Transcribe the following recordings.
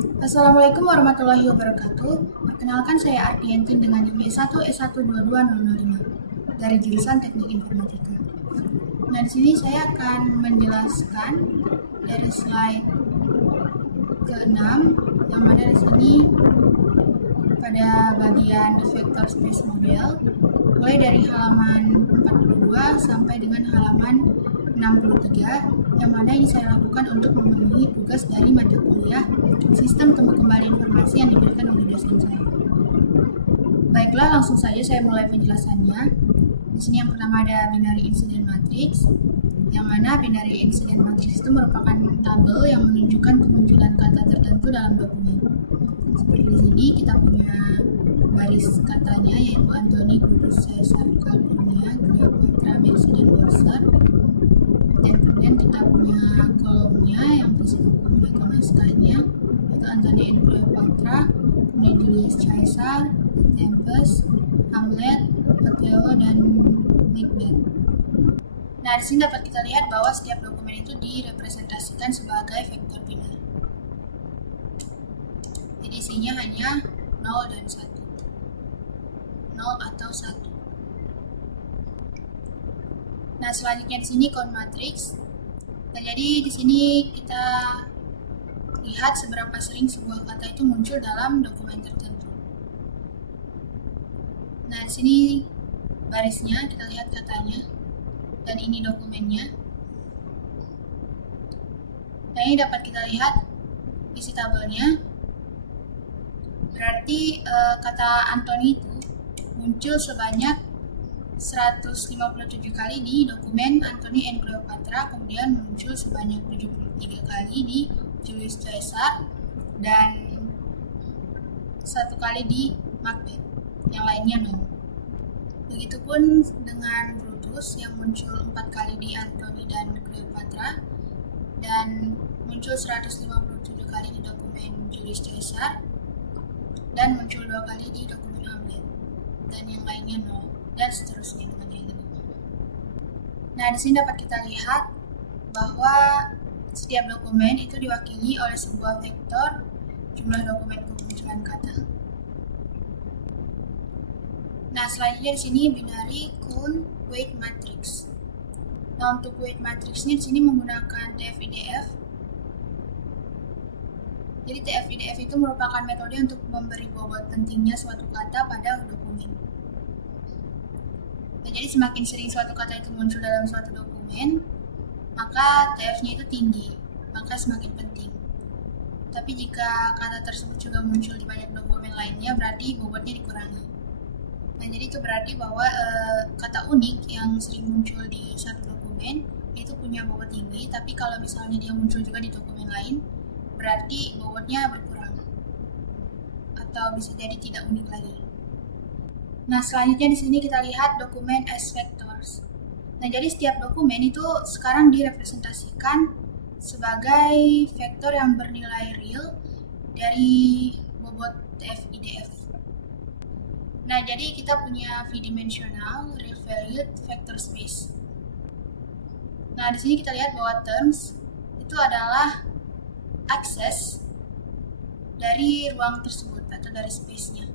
Assalamualaikum warahmatullahi wabarakatuh. Perkenalkan saya Ardiantin dengan NIM S1 S122005 dari jurusan Teknik Informatika. Nah, di sini saya akan menjelaskan dari slide ke-6 yang mana di sini pada bagian vector space model mulai dari halaman 42 sampai dengan halaman 63 yang mana ini saya lakukan untuk memenuhi tugas dari mata kuliah Sistem Temu Kembali Informasi yang diberikan oleh dosen saya. Baiklah, langsung saja saya mulai penjelasannya. Di sini yang pertama ada binary incident matrix, yang mana binary incident matrix itu merupakan tabel yang menunjukkan kemunculan kata tertentu dalam dokumen. Seperti di sini kita punya baris katanya yaitu Anthony, Brutus, Caesar, Calpurnia, Cleopatra, Mercy, dan Borser. Dan kemudian kita punya kolomnya yang berisi buku naskahnya yaitu Antony and Cleopatra, kemudian Julius Caesar, The Tempest, Hamlet, Othello, dan Macbeth. Nah, di sini dapat kita lihat bahwa setiap dokumen itu direpresentasikan sebagai vektor binar. Jadi isinya hanya 0 dan 1. 0 atau 1. Nah, selanjutnya di sini count matrix. Nah, jadi di sini kita lihat seberapa sering sebuah kata itu muncul dalam dokumen tertentu. Nah, di sini barisnya kita lihat katanya dan ini dokumennya. Nah, ini dapat kita lihat isi tabelnya. Berarti kata Anthony itu muncul sebanyak 157 kali di dokumen Anthony and Cleopatra, kemudian muncul sebanyak 73 kali di Julius Caesar, dan 1 kali di Macbeth, yang lainnya 0. Begitupun dengan Brutus yang muncul 4 kali di Anthony dan Cleopatra, dan muncul 157 kali di dokumen Julius Caesar, dan muncul 2 kali di dokumen Hamlet, dan yang lainnya 0. Dan seterusnya dengan yang ini. Nah, di sini dapat kita lihat bahwa setiap dokumen itu diwakili oleh sebuah vektor jumlah dokumen kemunculan kata. Nah, selanjutnya di sini binary count weight matrix. Nah, untuk weight matrixnya di sini menggunakan TF-IDF. Jadi TF-IDF itu merupakan metode untuk memberi bobot pentingnya suatu kata pada dokumen. Nah, jadi semakin sering suatu kata itu muncul dalam suatu dokumen, maka TF-nya itu tinggi, maka semakin penting. Tapi jika kata tersebut juga muncul di banyak dokumen lainnya, berarti bobotnya dikurangi. Nah, jadi itu berarti bahwa kata unik yang sering muncul di satu dokumen itu punya bobot tinggi, tapi kalau misalnya dia muncul juga di dokumen lain, berarti bobotnya berkurang. Atau bisa jadi tidak unik lagi. Nah, selanjutnya di sini kita lihat dokumen as vectors. Nah, jadi setiap dokumen itu sekarang direpresentasikan sebagai vektor yang bernilai real dari bobot TF-IDF. Nah, jadi kita punya v-dimensional real valued vector space. Nah, di sini kita lihat bahwa terms itu adalah akses dari ruang tersebut atau dari space-nya.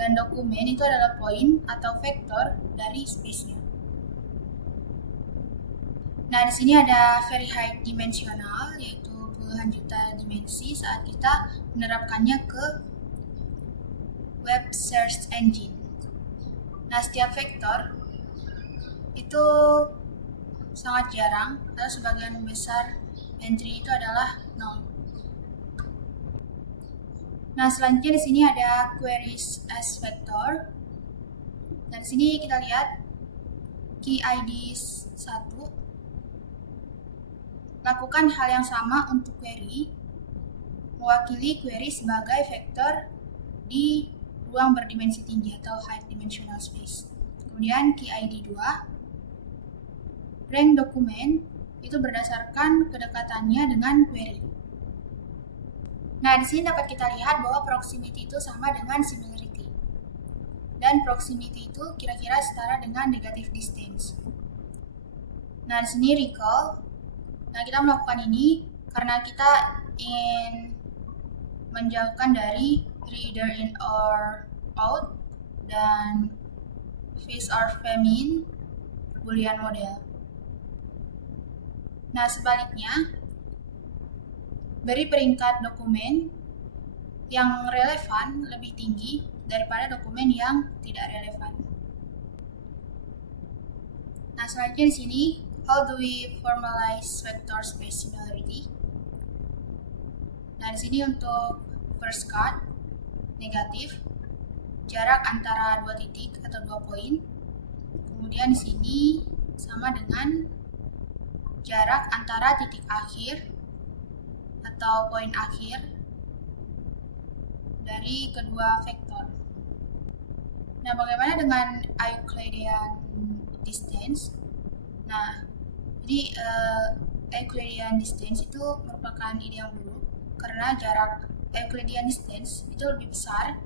Dan dokumen itu adalah poin atau vektor dari space-nya. Nah, di sini ada very high dimensional, yaitu puluhan juta dimensi saat kita menerapkannya ke web search engine. Nah, setiap vektor itu sangat jarang, karena sebagian besar entry itu adalah 0. Nah, selanjutnya di sini ada queries as vector. Dan di sini kita lihat key ID 1. Lakukan hal yang sama untuk query, mewakili query sebagai vektor di ruang berdimensi tinggi atau high dimensional space. Kemudian key ID 2. Rank dokumen itu berdasarkan kedekatannya dengan query. Nah, di sini dapat kita lihat bahwa proximity itu sama dengan similarity. Dan proximity itu kira-kira setara dengan negative distance. Nah, di sini recall. Nah, kita melakukan ini karena kita ingin menjauhkan dari either in or out dan face or femin Boolean model. Nah, sebaliknya, beri peringkat dokumen yang relevan lebih tinggi daripada dokumen yang tidak relevan. Nah, selanjutnya di sini, how do we formalize vector space similarity? Nah, di sini untuk first cut, negatif, jarak antara dua titik atau dua poin. Kemudian di sini sama dengan jarak antara titik akhir atau poin akhir dari kedua vektor. Nah, bagaimana dengan Euclidean distance? Nah, jadi Euclidean distance itu merupakan ide yang buruk karena jarak Euclidean distance itu lebih besar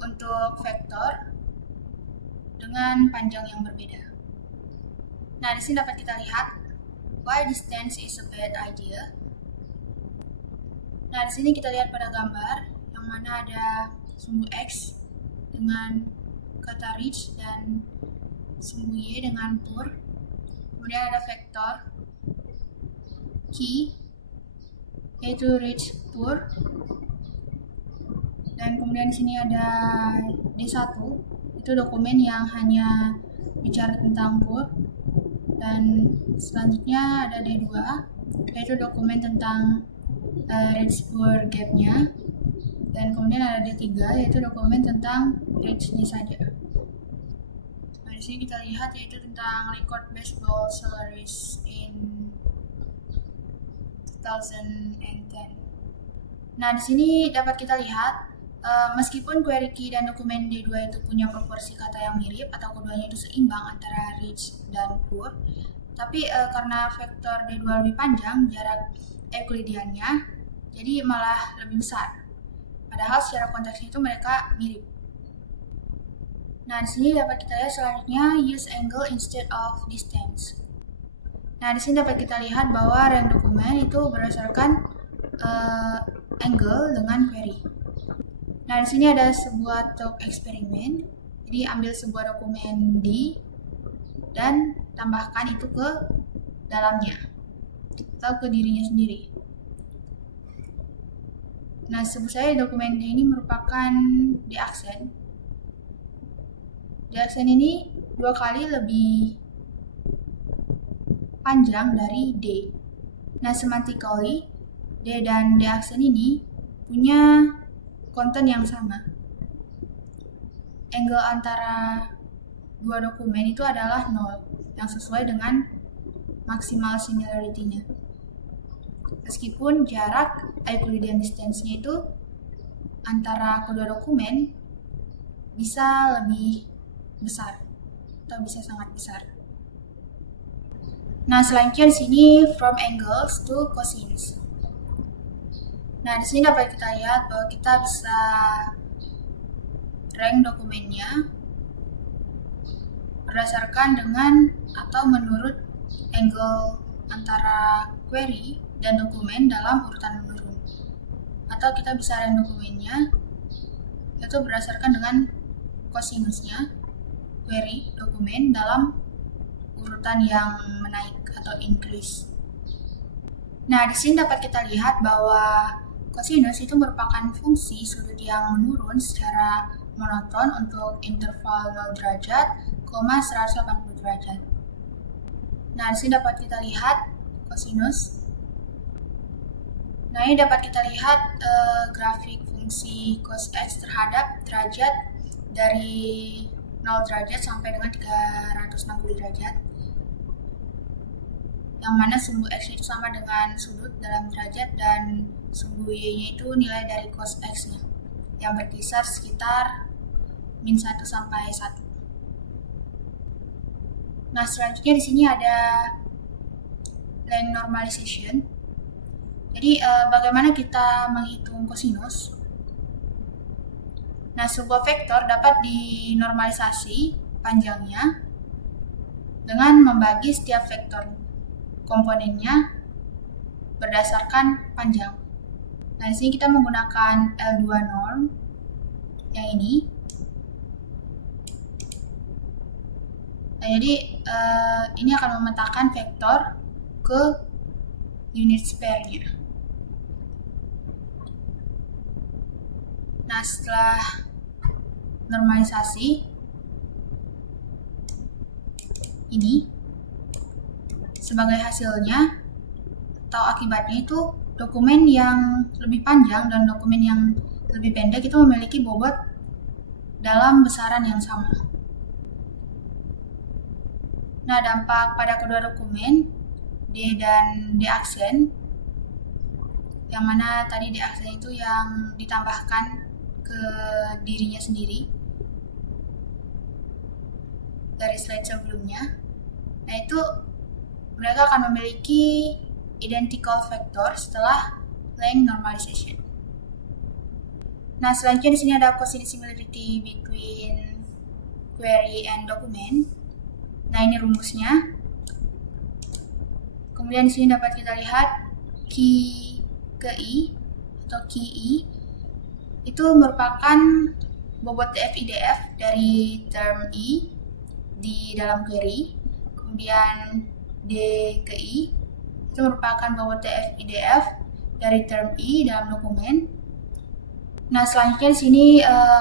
untuk vektor dengan panjang yang berbeda. Nah, di sini dapat kita lihat why distance is a bad idea. Nah, di sini kita lihat pada gambar yang mana ada sumbu X dengan kata reach dan sumbu Y dengan pur. Kemudian ada vektor key yaitu reach pur. Dan kemudian di sini ada D1, itu dokumen yang hanya bicara tentang pur. Dan selanjutnya ada D2, yaitu dokumen tentang reach pur gap-nya. Dan kemudian ada D3, yaitu dokumen tentang reach-nya saja. Nah, di sini kita lihat yaitu tentang record baseball salaries in 2010. Nah, di sini dapat kita lihat meskipun query key dan dokumen D2 itu punya proporsi kata yang mirip atau keduanya itu seimbang antara reach dan pur, tapi karena vektor D2 lebih panjang jarak Euclideannya, jadi malah lebih besar. Padahal secara konteksnya itu mereka mirip. Nah, di sini dapat kita lihat selanjutnya use angle instead of distance. Nah, di sini dapat kita lihat bahwa rank dokumen itu berdasarkan angle dengan query. Nah, di sini ada sebuah talk eksperimen. Jadi ambil sebuah dokumen D dan tambahkan itu ke dalamnya atau ke dirinya sendiri. Nah, sebut saja dokumen D ini merupakan D aksen. D aksen ini 2 kali lebih panjang dari D. Nah, semantically D dan D aksen ini punya konten yang sama. Angle antara dua dokumen itu adalah 0, yang sesuai dengan maksimal similarity-nya. Meskipun jarak Euclidean distance-nya itu antara kedua dokumen bisa lebih besar atau bisa sangat besar. Nah, selanjutnya di sini from angles to cosines. Nah, di sini dapat kita lihat bahwa kita bisa rank dokumennya berdasarkan dengan atau menurut angle antara query dan dokumen dalam urutan menurun. Atau kita bisa rank dokumennya yaitu berdasarkan dengan cosinusnya query dokumen dalam urutan yang menaik atau increase. Nah, di sini dapat kita lihat bahwa cosinus itu merupakan fungsi sudut yang menurun secara monoton untuk interval 0 derajat, 180 derajat. Nah, di sini dapat kita lihat cosinus. Nah, ini dapat kita lihat grafik fungsi cos x terhadap derajat dari 0 derajat sampai dengan 360 derajat. Yang mana sumbu x itu sama dengan sudut dalam derajat dan sumbu y-nya itu nilai dari cos x-nya yang berkisar sekitar min 1 sampai 1. Nah, selanjutnya di sini ada length normalization. Jadi bagaimana kita menghitung kosinus? Nah, sebuah vektor dapat dinormalisasi panjangnya dengan membagi setiap vektor komponennya berdasarkan panjang. Nah, di sini kita menggunakan L2 norm yang ini. Nah, jadi ini akan memetakan vektor ke unit spare-nya. Nah, setelah normalisasi ini, sebagai hasilnya atau akibatnya itu dokumen yang lebih panjang dan dokumen yang lebih pendek itu memiliki bobot dalam besaran yang sama. Nah, dampak pada kedua dokumen D dan D aksen, yang mana tadi D aksen itu yang ditambahkan ke dirinya sendiri dari slide sebelumnya. Nah, itu mereka akan memiliki identical vector setelah length normalization. Nah, selanjutnya di sini ada cosine similarity between query and document. Nah, ini rumusnya. Kemudian di sini dapat kita lihat key ke I atau key I itu merupakan bobot DF/IDF dari term I di dalam query. Kemudian D ke I itu merupakan bobot DF/IDF dari term I dalam dokumen. Nah, selanjutnya di sini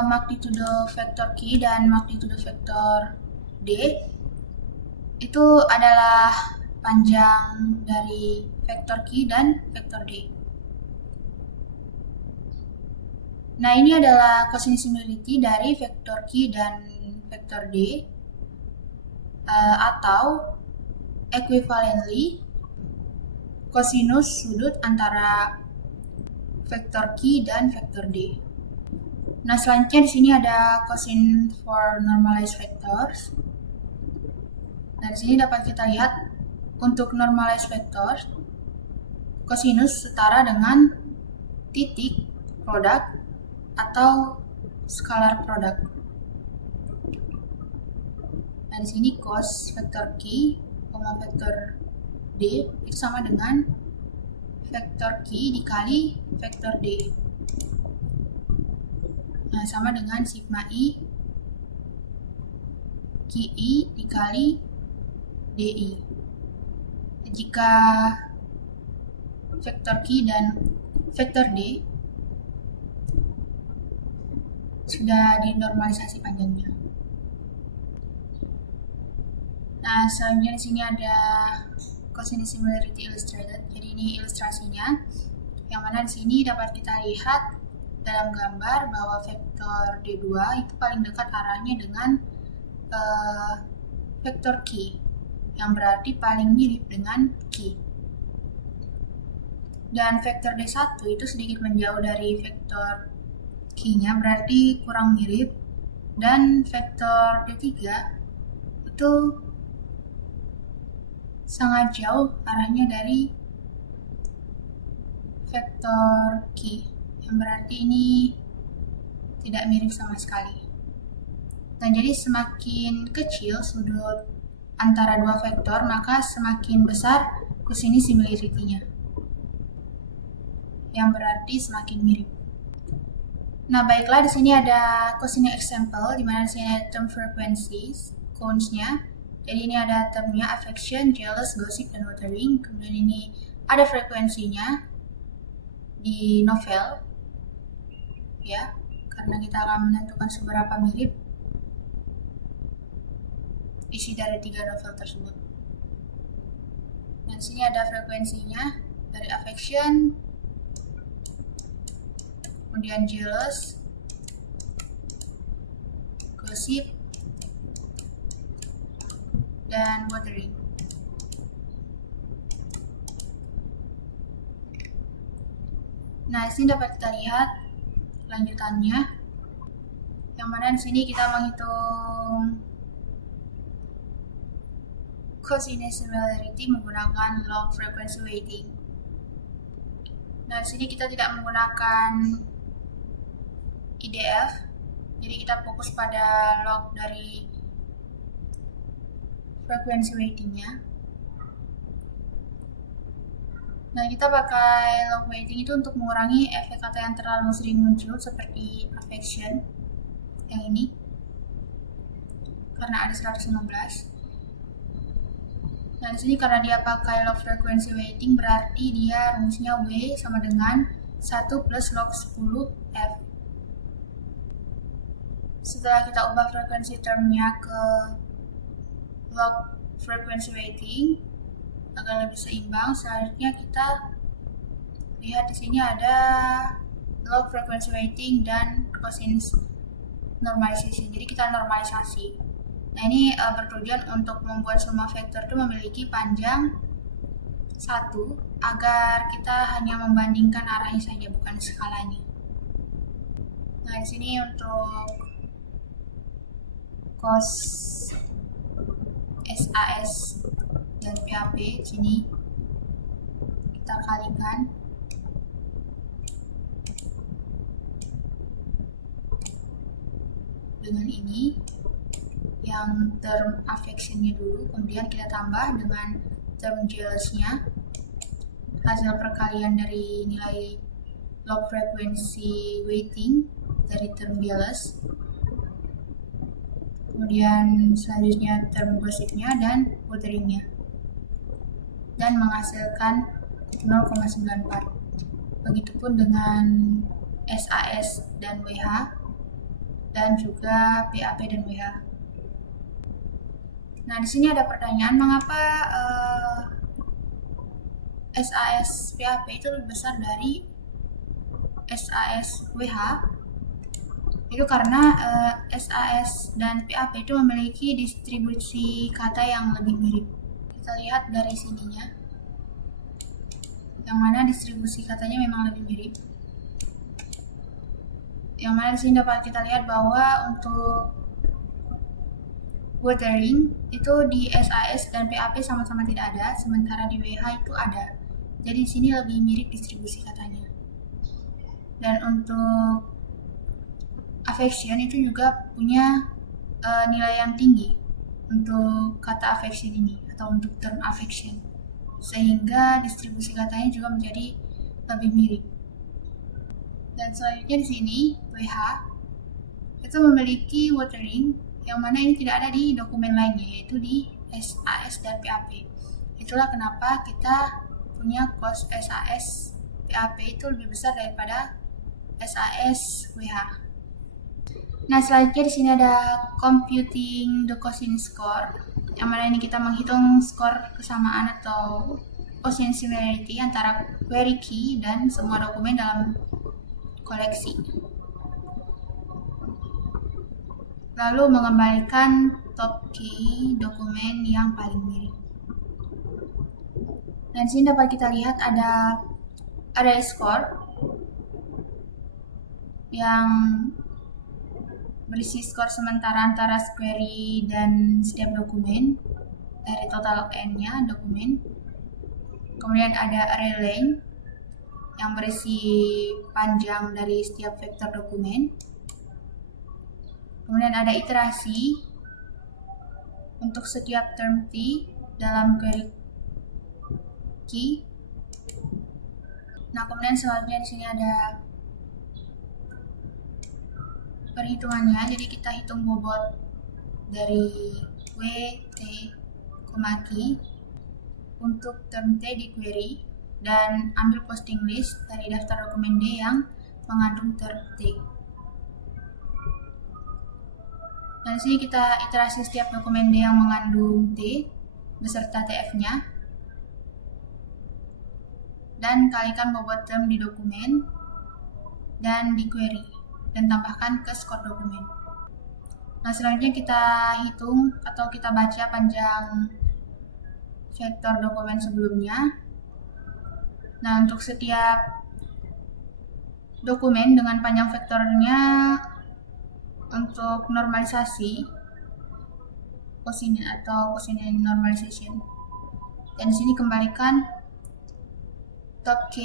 magnitudo vektor Q dan magnitudo vektor D itu adalah panjang dari vektor Q dan vektor D. Nah, ini adalah cosine similarity dari vektor Q dan vektor D atau equivalently kosinus sudut antara vektor Q dan vektor D. Nah, selanjutnya di sini ada cosine for normalized vectors. Nah, di sini dapat kita lihat untuk normalized vectors, kosinus setara dengan titik produk atau scalar produk. Nah, di sini cos vektor Q, vektor D itu sama dengan vektor Q dikali vektor D. Nah, sama dengan sigma I QI dikali DI. Jika vektor Q dan vektor D sudah dinormalisasi panjangnya. Nah, selanjutnya di sini ada cosine similarity illustrated. Jadi ini ilustrasinya, yang mana di sini dapat kita lihat dalam gambar bahwa vektor D2 itu paling dekat arahnya dengan vektor Q, yang berarti paling mirip dengan Q. Dan vektor D1 itu sedikit menjauh dari vektor Q-nya, berarti kurang mirip. Dan vektor D3 itu sangat jauh arahnya dari vektor Q, yang berarti ini tidak mirip sama sekali. Nah, jadi semakin kecil sudut antara dua vektor, maka semakin besar cosine similarity-nya, yang berarti semakin mirip. Nah, baiklah, di sini ada cosine example, di mana di sini ada term frequencies, cones-nya. Jadi ini ada termnya affection, jealous, gossip, dan watering. Kemudian ini ada frekuensinya di novel, ya, karena kita akan menentukan seberapa mirip isi dari 3 novel tersebut. Dan sini ada frekuensinya dari affection, kemudian jealous, gossip, dan watering. Nah, di sini dapat kita lihat lanjutannya, yang mana di sini kita menghitung cosine similarity menggunakan log frequency weighting. Nah, di sini kita tidak menggunakan IDF, jadi kita fokus pada log dari frequency weighting-nya. Nah, kita pakai log weighting itu untuk mengurangi efek kata yang terlalu sering muncul seperti affection yang ini, karena ada 115. Nah, di sini karena dia pakai log frequency weighting, berarti dia rumusnya W sama dengan 1 plus log 10 F. Setelah kita ubah frekuensi termnya ke log frequency weighting agar lebih seimbang, selanjutnya kita lihat di sini ada log frequency weighting dan cosinus normalization. Jadi kita normalisasi. Nah, ini bertujuan untuk membuat semua vektor itu memiliki panjang 1 agar kita hanya membandingkan arahnya saja, bukan skalanya. Nah, di sini untuk cos SAS dan PAP sini kita kalikan dengan ini yang term affectionnya dulu, kemudian kita tambah dengan term jealousnya, hasil perkalian dari nilai log frequency weighting dari term jealous, kemudian selanjutnya term gossipnya dan wutheringnya, dan menghasilkan 0,94. Begitupun dengan SAS dan WH dan juga PAP dan WH. Nah, di sini ada pertanyaan, mengapa SAS PAP itu lebih besar dari SAS WH? Itu karena SAS dan PAP itu memiliki distribusi kata yang lebih mirip. Kita lihat dari sininya, yang mana distribusi katanya memang lebih mirip. Yang mana di sini dapat kita lihat bahwa untuk wuthering itu di SAS dan PAP sama-sama tidak ada, sementara di WH itu ada. Jadi di sini lebih mirip distribusi katanya. Dan untuk affection itu juga punya nilai yang tinggi untuk kata affection ini atau untuk term affection, sehingga distribusi katanya juga menjadi lebih mirip. Dan selanjutnya di sini WH itu memiliki wuthering yang mana ini tidak ada di dokumen lainnya, yaitu di SAS dan PAP. Itulah kenapa kita punya cos SAS PAP itu lebih besar daripada SAS WH. Nah, selanjutnya di sini ada computing the cosinus score, yang mana ini kita menghitung skor kesamaan atau cosinus similarity antara query key dan semua dokumen dalam koleksi. Lalu mengembalikan top key dokumen yang paling mirip. Dan sini dapat kita lihat ada skor yang berisi skor sementara antara query dan setiap dokumen dari total n-nya dokumen. Kemudian ada array length yang berisi panjang dari setiap vektor dokumen. Kemudian ada iterasi untuk setiap term T dalam query key. Nah, kemudian selanjutnya di sini ada perhitungannya. Jadi kita hitung bobot dari W, T, key untuk term T di query dan ambil posting list dari daftar dokumen D yang mengandung term T. Dan di sini kita iterasi setiap dokumen D yang mengandung T beserta TF-nya dan kalikan bobot term di dokumen dan di query dan tambahkan ke skor dokumen. Nah, selanjutnya kita hitung atau kita baca panjang vektor dokumen sebelumnya. Nah, untuk setiap dokumen dengan panjang vektornya, untuk normalisasi cosinus atau cosinus normalization. Dan di sini kembalikan top K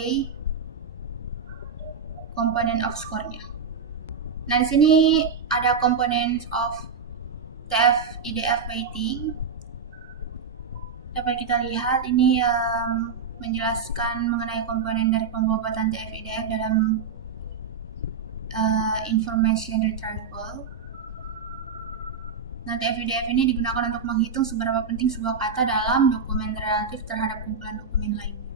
component of score-nya. Nah, di sini ada components of TF IDF weighting. Dapat kita lihat ini menjelaskan mengenai komponen dari pembobatan TF-IDF dalam information retrieval. Nah, TF-IDF ini digunakan untuk menghitung seberapa penting sebuah kata dalam dokumen relatif terhadap kumpulan dokumen lainnya.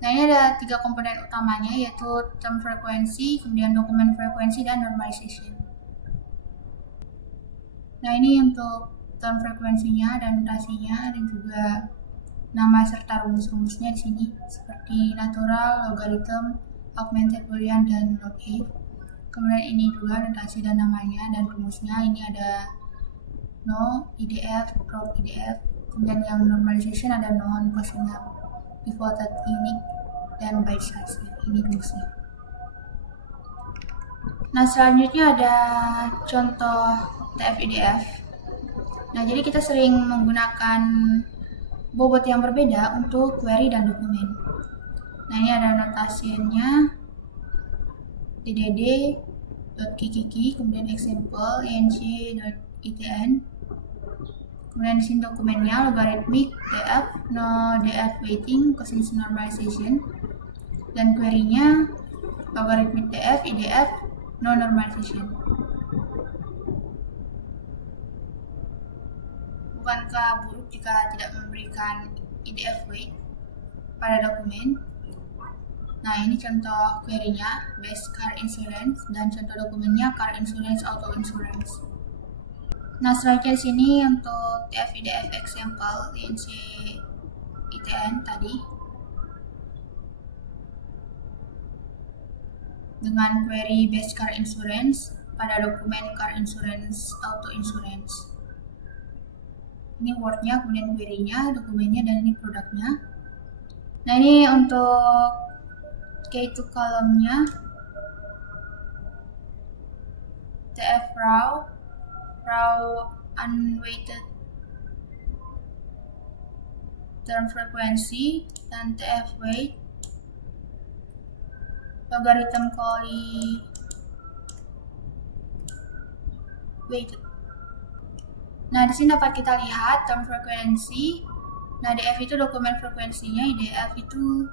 Nah, ini ada 3 komponen utamanya, yaitu term frekuensi, kemudian dokumen frekuensi, dan normalization. Nah, ini untuk term frekuensinya dan notasinya, dan juga nama serta rumus-rumusnya di sini, seperti natural, logarithm, augmented boolean, dan log-if. Kemudian ini juga notasi dan namanya dan rumusnya. Ini ada no, IDF, prop IDF. Kemudian yang normalization ada non, cosine, pivoted, unique, dan byte size. Ini rumusnya. Nah, selanjutnya ada contoh TF-IDF. Nah, jadi kita sering menggunakan bobot yang berbeda untuk query dan dokumen. Nah, ini ada notasinya, ddd.kkiki, kemudian example, inc.itn. Kemudian di sini dokumennya logarithmic df, no df weighting, cosinus normalization. Dan query-nya logarithmic df, idf, no normalization. Bukankah buruk jika tidak memberikan idf weight pada dokumen? Nah, ini contoh query-nya, base car insurance, dan contoh dokumennya car insurance, auto insurance. Nah, selanjutnya di sini untuk TF-IDF example INC ITN tadi dengan query base car insurance pada dokumen car insurance, auto insurance. Ini word-nya, kemudian query-nya, dokumennya, dan ini produknya. Nah, ini untuk K2 column-nya, TF raw unweighted term frequency, dan TF weight, logarithm Coley weighted. Nah, di sini dapat kita lihat term frekuensi. Nah, DF itu dokumen frekuensinya, IDF itu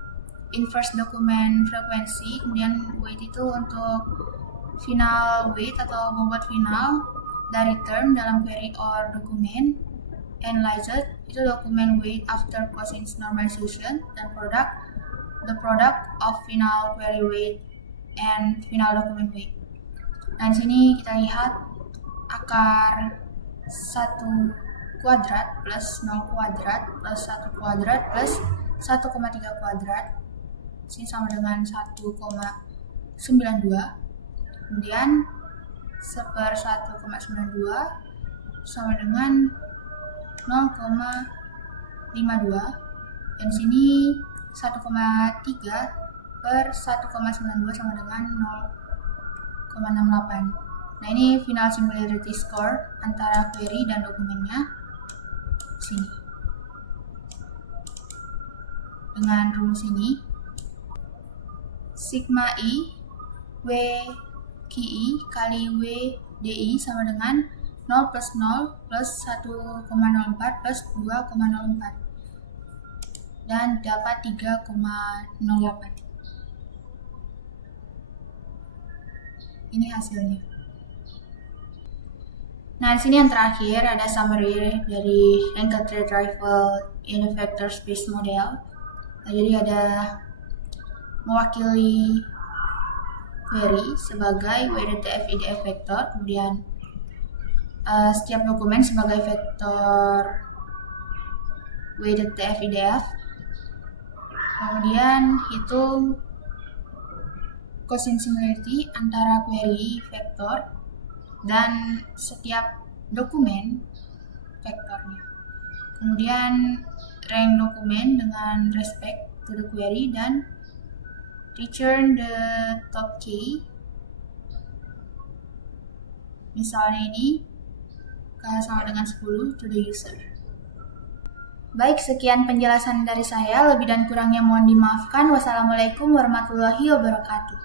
inverse dokumen frekuensi, kemudian weight itu untuk final weight atau bobot final dari term dalam query or dokumen, analyzed itu dokumen weight after cosinus normalization, dan the product of final query weight and final document weight. Nah, di sini kita lihat akar 1 kuadrat plus 0 kuadrat plus 1 kuadrat plus 1,3 kuadrat. Ini sama dengan 1,92. Kemudian 1/1,92 sama dengan 0,52. Dan sini 1,3 per 1,92 sama dengan 0,68. Nah, ini final similarity score antara query dan dokumennya sini. Dengan rumus ini, sigma I W QI kali W DI sama dengan 0 plus 0 plus 1,04 plus 2,04 dan dapat 3,08. Ini hasilnya. Nah, di sini yang terakhir ada summary dari linked retrieval in a vector space model. Nah, jadi ada mewakili query sebagai weighted TF-IDF vektor, kemudian setiap dokumen sebagai vektor weighted TF-IDF, kemudian hitung cosinus similarity antara query vektor dan setiap dokumen vektornya. Kemudian rank dokumen dengan respect to the query dan return the top key. Misalnya ini sama dengan 10 to the user. Baik, sekian penjelasan dari saya. Lebih dan kurangnya mohon dimaafkan. Wassalamualaikum warahmatullahi wabarakatuh.